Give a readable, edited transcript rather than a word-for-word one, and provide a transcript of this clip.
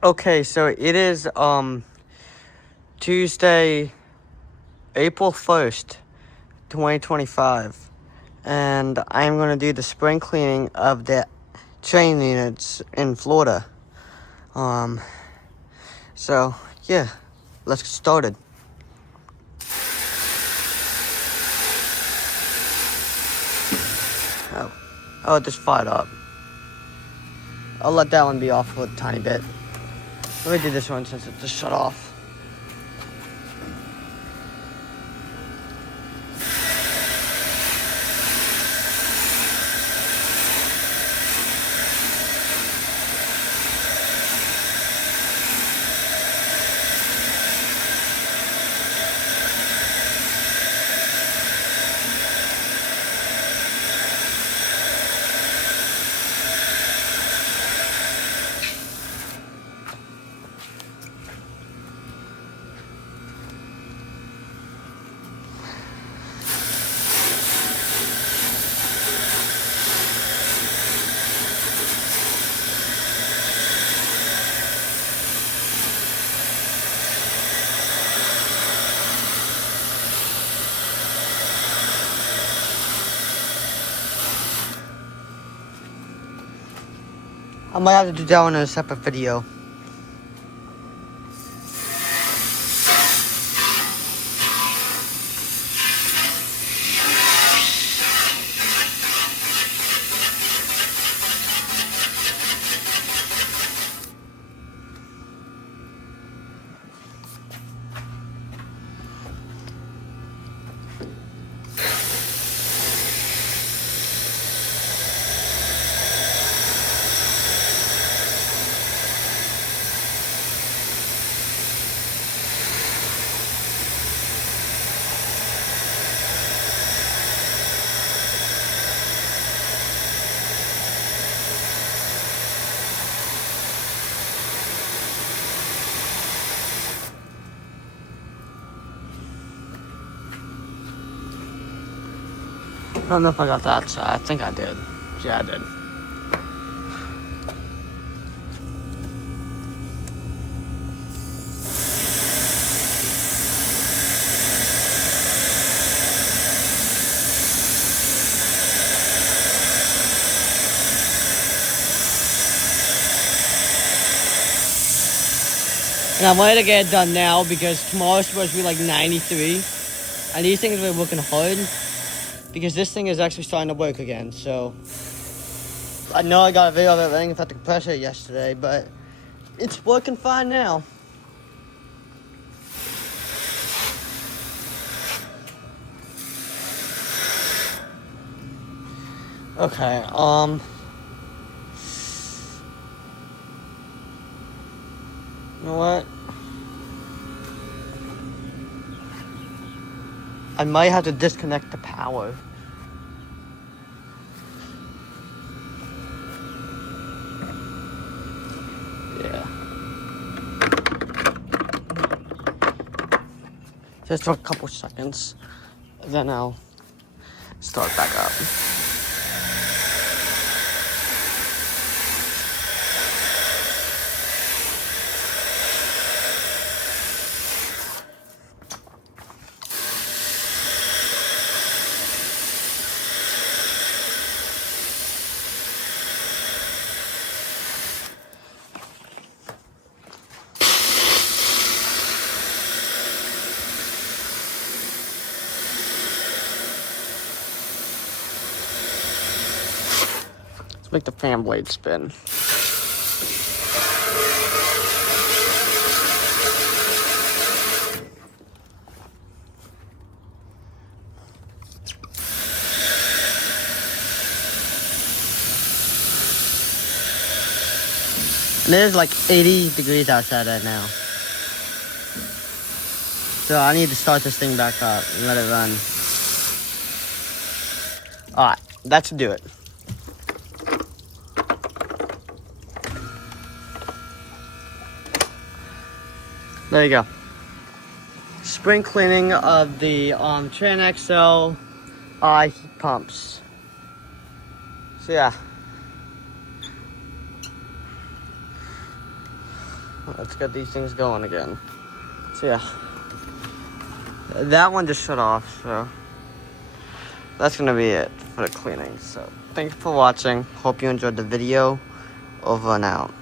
Okay, so it is Tuesday, April 1st, 2025, and I'm going to do the spring cleaning of the train units in Florida. Um so yeah, let's get started. Oh, it just fired up. I'll let that one be off for a tiny bit. Let me do this one since it just shut off. I might have to do that one in a separate video. I don't know if I got that side. I think I did. Yeah, I did. And I might get it done now because tomorrow's supposed to be like 93. And these things are working hard because this thing is actually starting to work again. So I know I got a video of it running without the compressor yesterday, but it's working fine now. Okay, you know what? I might have to disconnect the power. Yeah. Just for a couple seconds. Then I'll start back up. Let's make the fan blade spin. And it is like 80 degrees outside right now. So I need to start this thing back up and let it run. Alright, that should do it. There you go. Spring cleaning of the Trans XL heat pumps. So yeah. let's get these things going again. So yeah, that one just shut off, so that's gonna be it for the cleaning. So thanks for watching. Hope you enjoyed the video. Over and out.